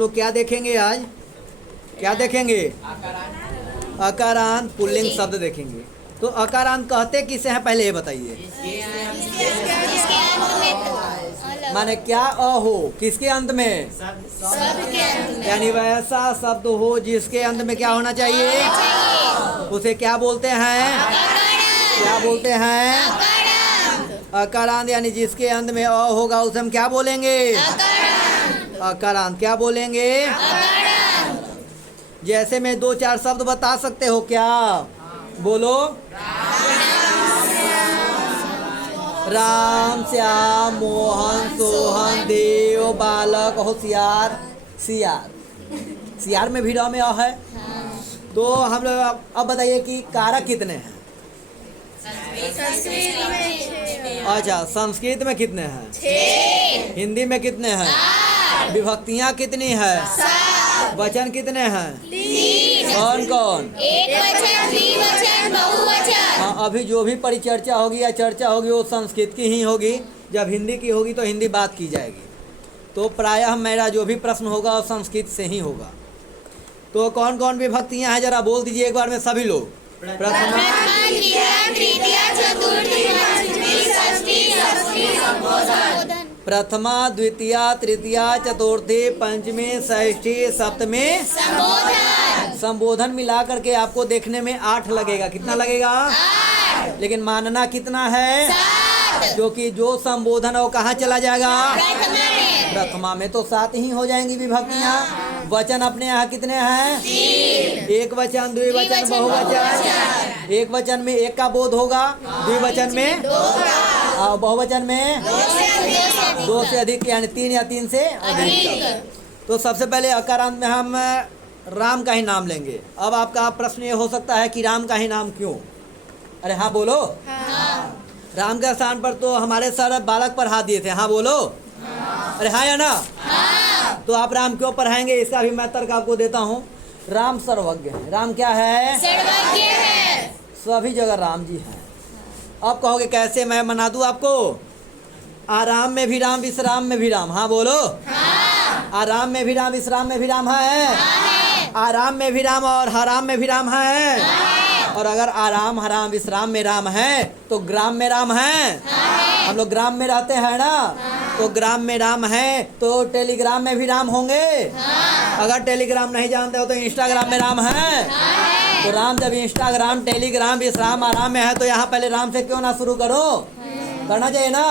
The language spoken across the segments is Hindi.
तो क्या देखेंगे आज? क्या देखेंगे? अकारांत पुल्लिंग शब्द देखेंगे। तो अकारांत कहते किसे हैं पहले ये बताइए। माने क्या अ हो किसके अंत में? यानी वैसा शब्द हो जिसके अंत में क्या होना चाहिए? उसे क्या बोलते हैं? क्या बोलते हैं? अकारांत। यानी जिसके अंत में अ होगा उसे हम क्या बोलेंगे? अकारांत। क्या बोलेंगे? जैसे मैं दो चार शब्द बता सकते हो क्या? बोलो। राम, श्याम, मोहन, सोहन, देव, बालक, होशियार, सियार। सियार में भी राम में अ है। तो हम लोग अब बताइए कि कारक कितने हैं? अच्छा, संस्कृत में कितने हैं? 6। हिंदी में कितने हैं? विभक्तियाँ कितनी है? 7। वचन कितने हैं? 3। कौन कौन? एकवचन, द्विवचन, बहुवचन। हाँ, अभी जो भी परिचर्चा होगी या चर्चा होगी वो संस्कृत की ही होगी। जब हिंदी की होगी तो हिंदी बात की जाएगी। तो प्रायः मेरा जो भी प्रश्न होगा वो संस्कृत से ही होगा। तो कौन कौन विभक्तियाँ हैं जरा बोल दीजिए एक बार में सभी लोग। प्रथमा, प्रथमा, द्वितीया, तृतीया, चतुर्थी, पंचमी, षष्ठी, सप्तमी, संबोधन मिला करके आपको देखने में 8 लगेगा। कितना लगेगा? 8। लेकिन मानना कितना है? 7। क्योंकि जो संबोधन है वो कहाँ चला जाएगा? प्रथमा में तो 7 ही हो जाएंगी विभक्तियाँ। वचन अपने यहाँ कितने हैं? 3। एक वचन, द्विवचन, बहुवचन। एक वचन में 1 का बोध होगा, द्विवचन में 2 और बहुवचन में 2 से अधिक, यानी 3 या 3 से अधिक। तो सबसे पहले अकारांत में हम राम का ही नाम लेंगे। अब आपका प्रश्न ये हो सकता है कि राम का ही नाम क्यों? अरे हाँ बोलो। हाँ। राम के स्थान पर तो हमारे सर बालक पर हाथ दिए थे। हाँ बोलो। हाँ। अरे हाँ या ना? हाँ। तो आप राम क्यों पढ़ाएंगे इसका भी मैं तर्क आपको देता हूँ। राम सर्वज्ञ है। राम क्या है? सर्वज्ञ है। सभी जगह राम जी हैं। अब कहोगे कैसे? मैं मना दूं आपको। आराम में भी राम, विश्राम में भी राम। हाँ बोलो। हाँ। आराम में भी राम, विश्राम में भी राम है। हाँ। आराम में भी राम और हराम में भी राम है। हाँ। और अगर आराम, हराम, विश्राम में राम है तो ग्राम में राम है। हाँ। हम लोग ग्राम में रहते हैं ना। हाँ। तो ग्राम में राम है तो टेलीग्राम में भी राम होंगे। हाँ। अगर टेलीग्राम नहीं जानते हो तो इंस्टाग्राम में राम है। हाँ। तो राम जब इंस्टाग्राम, टेलीग्राम, विश्राम, आराम में है तो यहाँ पहले राम से क्यों ना शुरू करो? करना चाहिए ना।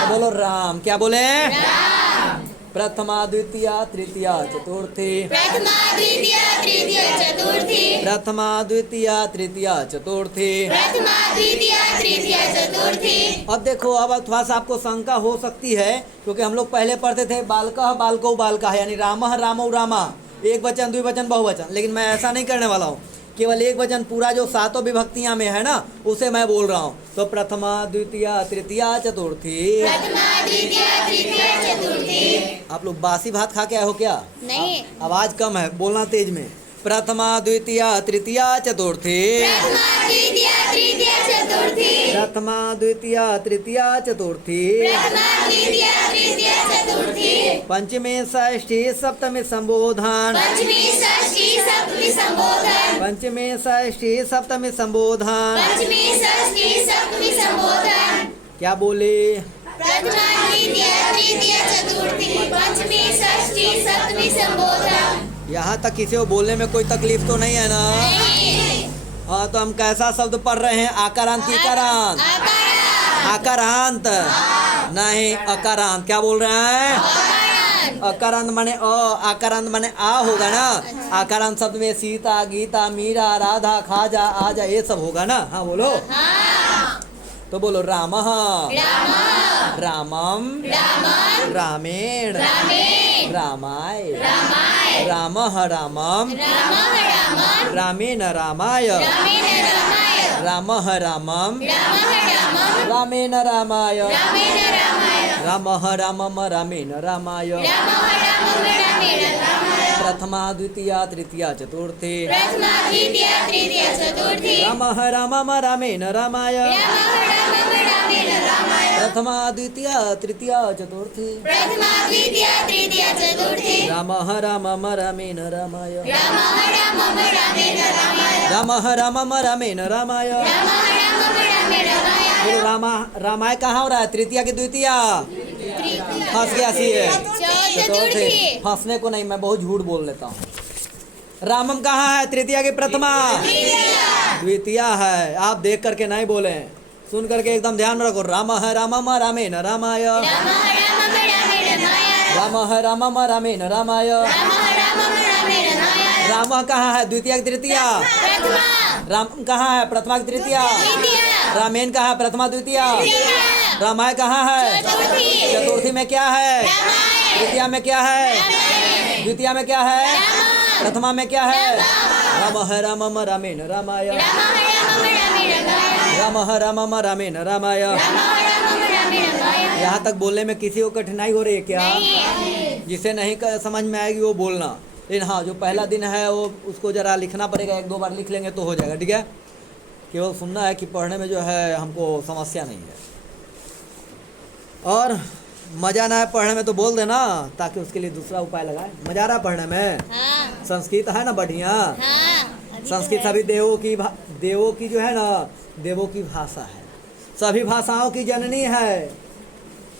तो बोलो राम। क्या बोले? राम। प्रथमा, द्वितीया, तृतीया, चतुर्थी। प्रथमा, द्वितीया, तृतीया, चतुर्थी। प्रथमा, द्वितीया, तृतीया, चतुर्थी। प्रथमा, द्वितीया, तृतीया, चतुर्थी। अब देखो, अब थोड़ा सा आपको शंका हो सकती है क्योंकि हम लोग पहले पढ़ते थे बालकः, बालकौ, बालकाः, यानी रामः, रामौ, रामा, एक वचन, द्विवचन, बहुवचन। लेकिन मैं ऐसा नहीं करने वाला हूँ। केवल एक वचन पूरा जो 7 विभक्तियां में है ना उसे मैं बोल रहा हूँ। तो प्रथमा, द्वितीया, तृतीया, चतुर्थी। प्रथमा, द्वितीया, तृतीया, चतुर्थी। आप लोग बासी भात खा के आए हो क्या? नहीं। आवाज कम है, बोलना तेज में। प्रथमा, द्वितीया, तृतीया, चतुर्थी। प्रथमा, द्वितीया, तृतीया, चतुर्थी। प्रथमा, द्वितीया, तृतीया, चतुर्थी। प्रथमा, द्वितीया, तृतीया, चतुर्थी। पंचमी, षष्ठी, सप्तमी संबोधन। पंचमी, षष्ठी, सप्तमी संबोधन। पंचमी, षष्ठी, सप्तमी संबोधन। पंचमी, षष्ठी, सप्तमी संबोधन। क्या बोले? प्रथमा, द्वितीया, तृतीया, चतुर्थी। पंचमी, षष्ठी, सप्तमी संबोधन। यहाँ तक किसी को बोलने में कोई तकलीफ तो नहीं है ना? नहीं। हाँ, तो हम कैसा शब्द पढ़ रहे हैं? आकारांत, इकारांत? आकारांत नहीं, अकारांत। क्या बोल रहे हैं? अकारांत माने अ, आकारांत माने आ होगा ना। आकारांत शब्द में सीता, गीता, मीरा, राधा, खाजा, आजा ये सब होगा ना। हाँ बोलो। तो बोलो रामः, रामम, रामेण, रामाय, रामः, रामम, रामेण, रामाय, रामः, रामम, रामेण, रामाय, रामः, रामम, रामेण, रामाय। प्रथमा, द्वितीया, तृतीया, चतुर्थी। प्रथमा, द्वितीया, तृतीया, चतुर्थी। रामः, रामम, रामेण, रामाय। रामेण रामाय प्रथमा द्वितीया तृतीया चतुर्थी प्रथमा द्वितीया तृतीया चतुर्थी रामः रामम रामेण रामाय रामः रामम रामेण रामाय रामः रामम रामेण रामाय रामः रामम रामेण रामाय बोलो रामाय कहाँ हो रहा है? तृतीया की द्वितीया फंस गया सी है चतुर्थी फंसने को नहीं, मैं बहुत झूठ बोल लेता हूँ। रामम कहाँ है? तृतीया की प्रथमा द्वितीया है। आप देख करके नहीं बोले, सुन करके एकदम ध्यान रखो। राम है रामम रामेण रामाय रामः रामम रामेण रामाय राम है रामम रामेण रामाय रामः रामम रामेण रामाय राम कहाँ है? द्वितीया की तृतीया। प्रथमा राम कहाँ है? प्रथमा की तृतीया। द्वितीया रामेण कहाँ है? प्रथमा द्वितीया। तृतीया रामाय कहाँ है? चतुर्थी चतुर्थी में क्या है? रामाय तृतीया में क्या है? रामाय द्वितीया में क्या है? राम प्रथमा में क्या है? राम है रामम रामेण रामाय रामः रामम रामेण रामाय राम है रामम रामेण रामाय। रामः रामम रामेण रामाय यहाँ तक बोलने में किसी को कठिनाई हो रही है क्या? नहीं जिसे नहीं समझ में आएगी वो बोलना। लेकिन हाँ, जो पहला दिन है वो उसको जरा लिखना पड़ेगा, एक दो बार लिख लेंगे तो हो जाएगा। ठीक है, केवल सुनना है कि पढ़ने में जो है हमको समस्या नहीं है। और मज़ा ना है पढ़ने में तो बोल देना, ताकि उसके लिए दूसरा उपाय लगाए। मज़ा आ रहा है पढ़ने में? हाँ संस्कृत है ना बढ़िया। हाँ संस्कृत सभी देवों की जो है ना, देवों की भाषा है, सभी भाषाओं की जननी है।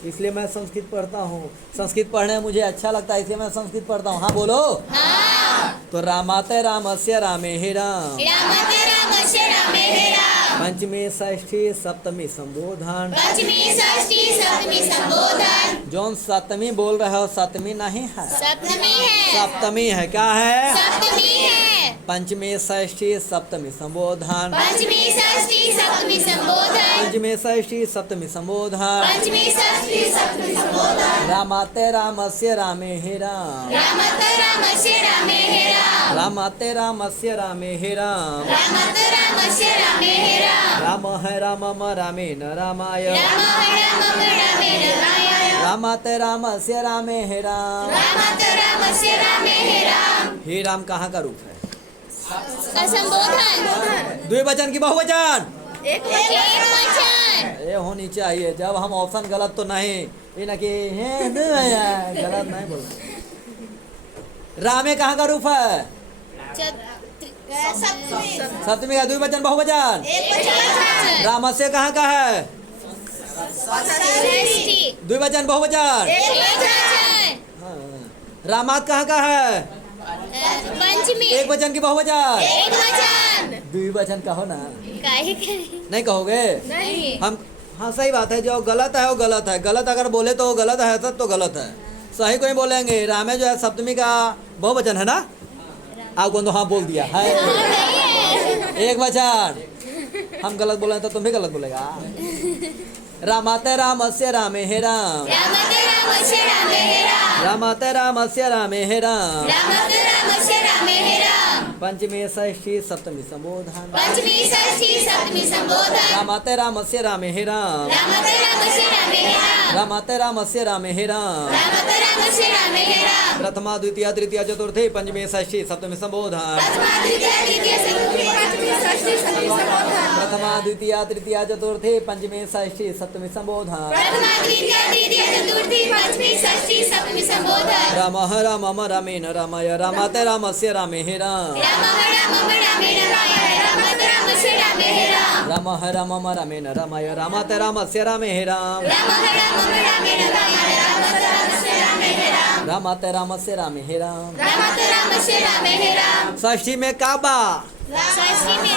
इसलिए मैं संस्कृत पढ़ता हूँ। संस्कृत पढ़ने में मुझे अच्छा लगता है, इसलिए मैं संस्कृत पढ़ता हूँ। हाँ बोलो। हाँ तो रामाते रामस्य रामे हे राम रामते रामस्य रामे राम पंचमी षष्ठी सप्तमी संबोधन। पंचमी षष्ठी सप्तमी संबोधन जौन सप्तमी बोल रहे हो, सप्तमी नहीं है, सप्तमी है सप्तमी है। क्या है? सप्तमी है पंचमी षष्ठी सप्तमी संबोधन। पंचमी षष्ठी सप्तमी संबोधन पंचमी षष्ठी सप्तमी संबोधन। पंचमी षष्ठी सप्तमी संबोधन रामाते रामस्य रामे हे राम रामते रामस्य रामे राम रामाते रामस्य रामे हे राम रामते रामस्य रामे राम राम है रामम रामेण रामाय रामः रामम रामेण रामाय रामाते रामस्य रामे हे राम। रामते रामस्य रामे राम हे राम कहाँ का रूप है? का संबोधन द्विवचन की बहुवचन? एक वचन ये होनी चाहिए। जब हम ऑप्शन गलत तो नहीं, ये ना कि है नहीं है, गलत नहीं बोलना। रामे कहाँ का रूप है? सप्तमी सप्तमी का द्विवचन बहुवचन? एक वचन रामस्य कहाँ का है? षष्ठी द्विवचन बहुवचन? एक वचन हाँ। रामात कहाँ का है? पंचमी एक वचन की बहुवचन? एक वचन द्विवचन कहो ना। काहे करें नहीं कहोगे? नहीं हम हाँ, सही बात है। जो गलत है वो गलत है। गलत अगर बोले तो वो गलत है, सच तो गलत है। सही को ही बोलेंगे। रामे जो है सप्तमी का बहुवचन है ना। आपको तो हाँ बोल दिया है, एक वचन। हम गलत बोले तो तुम भी गलत बोलेगा। रामाते रामस्य रामे हे राम रामते रामस्य रामे राम रामाते रामस्य रामे हे राम रामते रामस्य रामे राम पंचमी षष्ठी सप्तमी संबोधन। पंचमी षष्ठी सप्तमी संबोधन रामाते रामस्य रामे हे राम रामते रामस्य रामे राम रामाते रामस्य रामे हे राम रामते रामस्य रामे राम प्रथमा द्वितीया तृतीया चतुर्थी पंचमी षष्ठी सप्तमी संबोधन। प्रथमा द्वितीया तृतीया चतुर्थी पंचमी षष्ठी सप्तमी संबोधन प्रथमा द्वितीया तृतीया चतुर्थी पंचमी षष्ठी सप्तमी संबोधन। प्रथमा द्वितीया तृतीया चतुर्थी पंचमी षष्ठी सप्तमी संबोधन रामः रामम रामेण रामाय रामाते रामस्य रामे हे राम रामः रामम रामेण रामाय रामते रामस्य रामे राम रामः रामम रामेण रामाय रामाते रामस्य रामे हे राम रामः रामम रामेण रामाय रामते रामस्य रामे राम रामाते रामस्य रामे हे राम। रामते रामस्य रामे राम षष्ठी में काबा षष्ठी में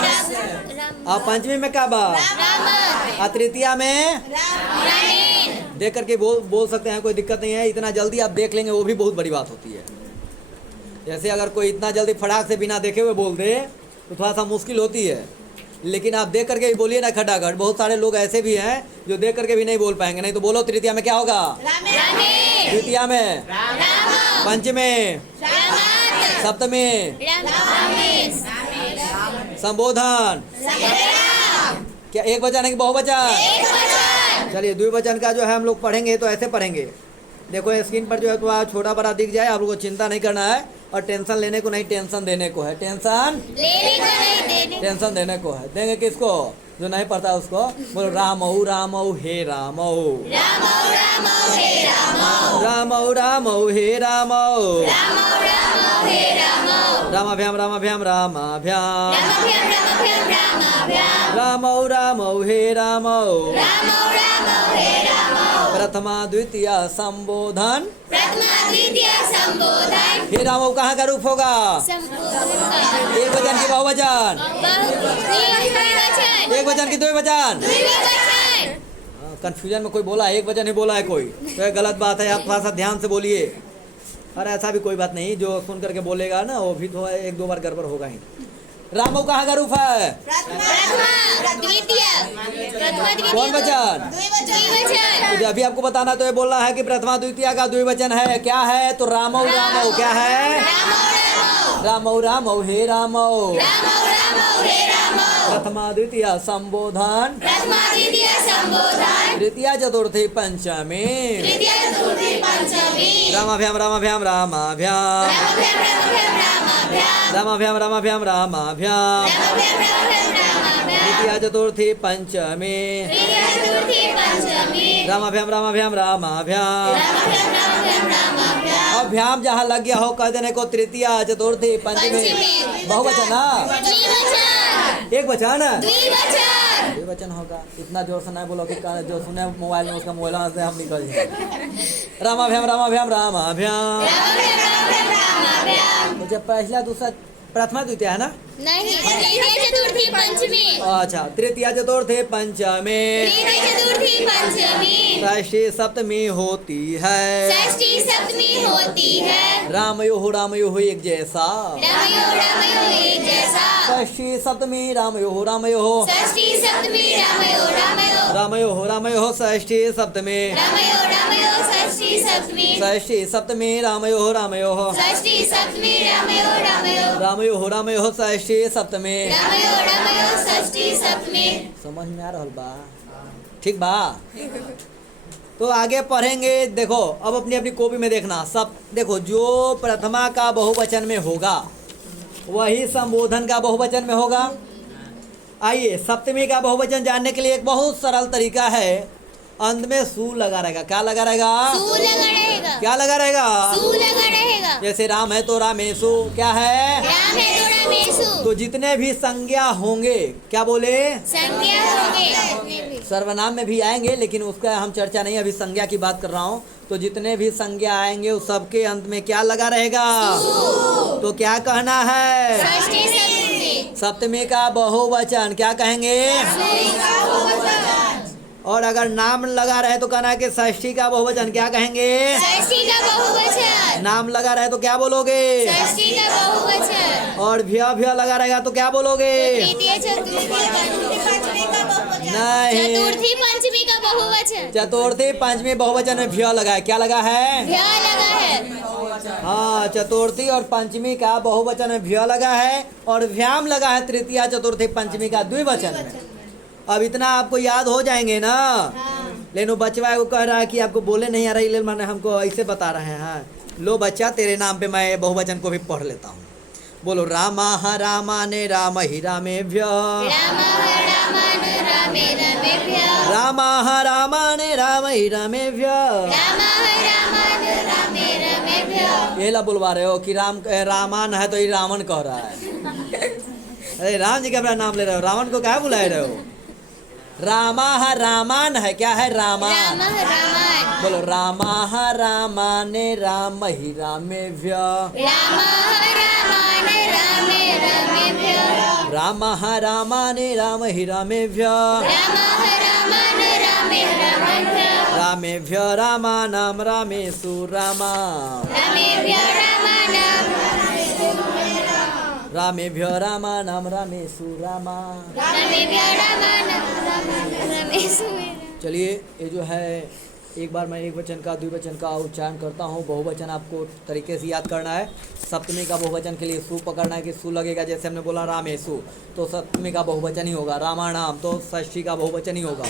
राम और पंचमी में काबा राम और तृतीया में रामेण देख करके बोल सकते हैं, कोई दिक्कत नहीं है। इतना जल्दी आप देख लेंगे वो भी बहुत बड़ी बात होती है। जैसे अगर कोई इतना जल्दी फटाक से बिना देखे हुए बोल दे तो थोड़ा सा मुश्किल होती है, लेकिन आप देख करके भी बोलिए ना खटाखट। बहुत सारे लोग ऐसे भी हैं जो देख करके भी नहीं बोल पाएंगे। नहीं तो बोलो तृतीया में क्या होगा? रामेण द्वितीया में, राम पंचमी, रामात सप्तमी, रामेश संबोधन। राम क्या एक वचन है कि बहुवचन? एक वचन चलिए द्विवचन का जो है हम लोग पढ़ेंगे तो ऐसे पढ़ेंगे। देखो स्क्रीन पर जो है थोड़ा छोटा बड़ा दिख जाए, आप लोगों को चिंता नहीं करना है और टेंशन लेने को नहीं, टेंशन देने को है। टेंशन लेने को नहीं देने टेंशन देने को है। देंगे किसको? जो नहीं पढ़ता उसको बोलो रामौ रामौ हे रामौ, रामौ रामौ हे रामौ, रामौ रामौ हे रामौ, रामौ रामौ हे रामौ, रामाभ्याम रामाभ्याम रामाभ्याम, रामाभ्याम रामाभ्याम रामाभ्याम, रामौ रामौ हे रामौ, रामौ रामौ हे रामौ, प्रथमा द्वितीय संबोधन, प्रथमा द्वितीय संबोधन, हे रामौ कहाँ का रूप होगा? संबोधन, एक वचन की बहुवचन, द्विवचन, एक वचन की द्विवचन। द्विवचन, कंफ्यूजन में कोई बोला एक वचन ही बोला है कोई, तो ये गलत बात है, आप थोड़ा सा ध्यान से बोलिए। अरे ऐसा भी कोई बात नहीं, जो सुन करके बोलेगा ना वो भी तो एक दो बार गड़बड़ होगा ही। रामौ कहाँ का रूप है? प्रथमा द्वितीय, प्रथमा द्वितीय, कौन वचन? द्विवचन, तो अभी आपको बताना तो ये बोल रहा है कि प्रथमा द्वितीय का द्विवचन है, क्या है? तो रामौ रामौ क्या है? रामौ रामौ हे रामौ, रामौ रामौ हे रामौ, प्रथमा द्वितीय संबोधन, प्रथमा द्वितीय संबोधन, तृतीया चतुर्थी पंचमी, तृतीय चतुर्थी पंचमी, रामाभ्याम रामाभ्याम रामाभ्याम, रामाभ्याम रामाभ्याम रामाभ्याम, रामाभ्याम रामाभ्याम रामाभ्याम, रामाभ्याम रामाभ्याम रामाभ्याम, तृतीया चतुर्थी पंचमी, तृतीय चतुर्थी पंचमी, रामाभ्याम रामाभ्याम रामाभ्याम। रामाभ्याम रामाभ्याम रामाभ्याम, अब भ्याम जहाँ लग गया हो कह देने को तृतीया चतुर्थी पंचमी, पंचमी, बहुवचन ना, द्विवचन, एक वचन, द्विवचन, द्विवचन होगा। इतना जोर से नहीं बोलो कि जो सुने मोबाइल में उसका मोबाइल से हम निकल जाए। रामाभ्याम रामाभ्याम रामाभ्याम। रामाभ्याम रामाभ्याम रामाभ्याम, तो जब पहला दूसरा प्रथमा द्वितीय है ना, नहीं, तृतीय चतुर्थी पंचमी, अच्छा तृतीया चतुर्थी पंचमी, तृतीय चतुर्थी पंचमी, षष्ठी सप्तमी होती है, षष्ठी सप्तमी होती है, रामयो एक जैसा, रामयो एक जैसा, षष्ठी सप्तमी रामयो, षष्ठी सप्तमी रामयो, रामयो षष्ठी सप्तमी, रामयो षष्ठी सप्तमी, षष्ठी सप्तमी रामयो, षष्ठी सप्तमी रामयो, रामयो षष्ठी सप्तमी। रामयो षष्ठी सप्तमी, समझ में आ रहल बा? ठीक बा? तो आगे पढ़ेंगे। देखो अब अपनी अपनी कॉपी में देखना सब, देखो जो प्रथमा का बहुवचन में होगा वही संबोधन का बहुवचन में होगा। आइए सप्तमी का बहुवचन जानने के लिए एक बहुत सरल तरीका है, अंत में सु लगा रहेगा। क्या लगा रहेगा? सू लगा रहेगा, क्या लगा रहेगा? सू लगा रहेगा, जैसे राम है तो रामेशु, क्या है? राम है तो रामेशु, तो जितने भी संज्ञा होंगे, क्या बोले? संज्ञा होंगे, सर्वनाम में भी आएंगे, लेकिन उसका हम चर्चा नहीं, अभी संज्ञा की बात कर रहा हूँ। तो जितने भी संज्ञा आएंगे उस सबके अंत में क्या लगा रहेगा? तो क्या कहना है? षष्ठी सप्तमी, सप्तमी का बहुवचन क्या कहेंगे? और अगर नाम लगा रहे तो कहना है कि षष्ठी का बहुवचन क्या कहेंगे? षष्ठी का बहुवचन, नाम लगा रहे तो क्या बोलोगे? षष्ठी का बहुवचन, और भ्य लगा रहेगा तो क्या बोलोगे? तृतीय चतुर्थी पंचमी का बहुवचन, नहीं, चतुर्थी पंचमी का बहुवचन, चतुर्थी पंचमी बहुवचन में भ्य लगा है। क्या लगा है? भ्या लगा है, हाँ, चतुर्थी और पंचमी का बहुवचन में भ्य लगा है और भ्याम लगा है तृतीया चतुर्थी पंचमी का द्विवचन में। अब इतना आपको याद हो जाएंगे ना। लेकिन वो बचवा को कह रहा है कि आपको बोले नहीं आ रही, ले मैंने हमको ऐसे बता रहे हैं। लो बच्चा तेरे नाम पे मैं बहुवचन को भी पढ़ लेता हूँ। बोलो रामा रामाने राम ही रामेभ्य, रामा रामाने राम ही रामेभ्य। ये ला बुलवा रहे हो कि रामान है तो ये रावण कह रहा है। अरे राम जी का अपना नाम ले रहे हो, रावण को क्या बुला रहे हो? रामा रामान है, क्या है? रामान। बोलो रामा रामाने राम ही रामेभ्य, रामा रामाने राम ही रामेभ्य, रामेभ्य रामानाम रामेषु रामा, रामेभ्य रामानाम रामेषु रामा। चलिए ये जो है एक बार मैं एक वचन का द्विवचन का उच्चारण करता हूँ। बहुवचन आपको तरीके से याद करना है। सप्तमी का बहुवचन के लिए सु पकड़ना है कि सु लगेगा। जैसे हमने बोला रामेषु तो सप्तमी का बहुवचन ही होगा, रामाणाम तो षष्ठी का बहुवचन ही होगा,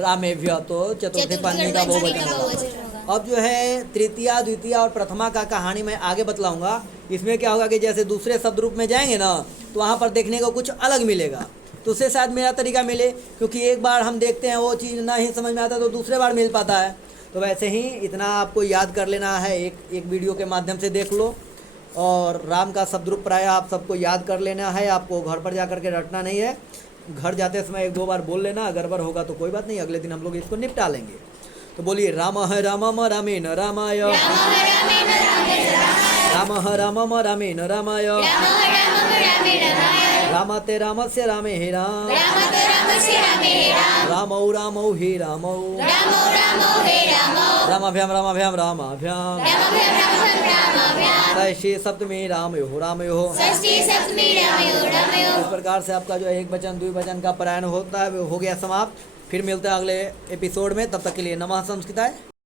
रामेभ्य तो चतुर्थी पंचमी का बहुवचन होगा। अब जो है तृतीया द्वितीया और प्रथमा का कहानी मैं आगे बतलाऊंगा। इसमें क्या होगा कि जैसे दूसरे शब्द रूप में जाएंगे ना तो वहाँ पर देखने को कुछ अलग मिलेगा। तो उससे शायद मेरा तरीका मिले, क्योंकि एक बार हम देखते हैं वो चीज़ ना ही समझ में आता तो दूसरे बार मिल पाता है। तो वैसे ही इतना आपको याद कर लेना है, एक वीडियो के माध्यम से देख लो। और राम का शब्दरूप प्राय आप सबको याद कर लेना है, आपको घर पर जा कर के रटना नहीं है। घर जाते समय 1-2 बार बोल लेना, गड़बड़ होगा तो कोई बात नहीं, अगले दिन हम लोग इसको निपटा लेंगे। तो बोलिए राम है रामम रामेण रामाय, राम है रामम रामेण रामाय, रामते रामस्य रामे हे राम, रामौ रामौ हे रामौ, रामाभ्याम रामाभ्याम रामाभ्याम, षष्ठी सप्तमी रामयोः रामयोः। इस प्रकार से आपका जो है एक वचन द्विवचन का पारायण होता है वो हो गया समाप्त। फिर मिलते हैं अगले एपिसोड में, तब तक के लिए नमः संस्कृताय।